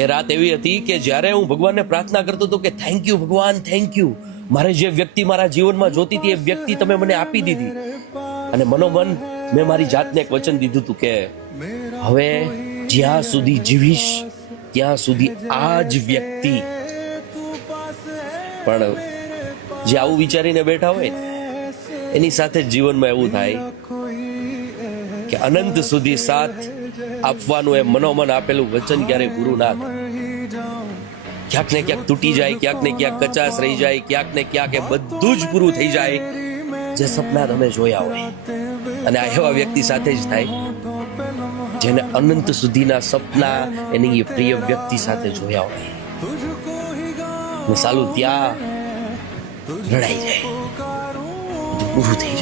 એ રાત એવી હતી કે જ્યારે હું ભગવાનને પ્રાર્થના કરતો હતો કે થેન્ક યુ ભગવાન, થેન્ક યુ, મારે જે વ્યક્તિ મારા જીવનમાં જોતી હતી એ વ્યક્તિ તમે મને આપી દીધી. અને મનોમન મેં મારી જાતને એક વચન દીધું હતું કે હવે જ્યાં સુધી જીવીશ ત્યાં સુધી આ જ વ્યક્તિ. પણ જે આવું વિચારીને બેઠા હોય એની સાથે જ જીવનમાં એવું થાય કે અનંત સુધી સાથ આપવાનું એ મનોમન આપેલું વચન ક્યારેય પૂરું ના થાય. ક્યાંક ને ક્યાંક તૂટી જાય, ક્યાંક ને ક્યાંક કચાશ રહી જાય, ક્યાંક ને ક્યાંક એ બધું જ પૂરું થઈ જાય જે સપના તમે જોયા હોય. અને આ એવા વ્યક્તિ સાથે જ થાય જેને અનંત સુધીના સપના એની એ પ્રિય વ્યક્તિ સાથે જોયા હોય. ને સાલું ત્યાં રડાઈ જાય, બધું પૂરું થઈ જાય.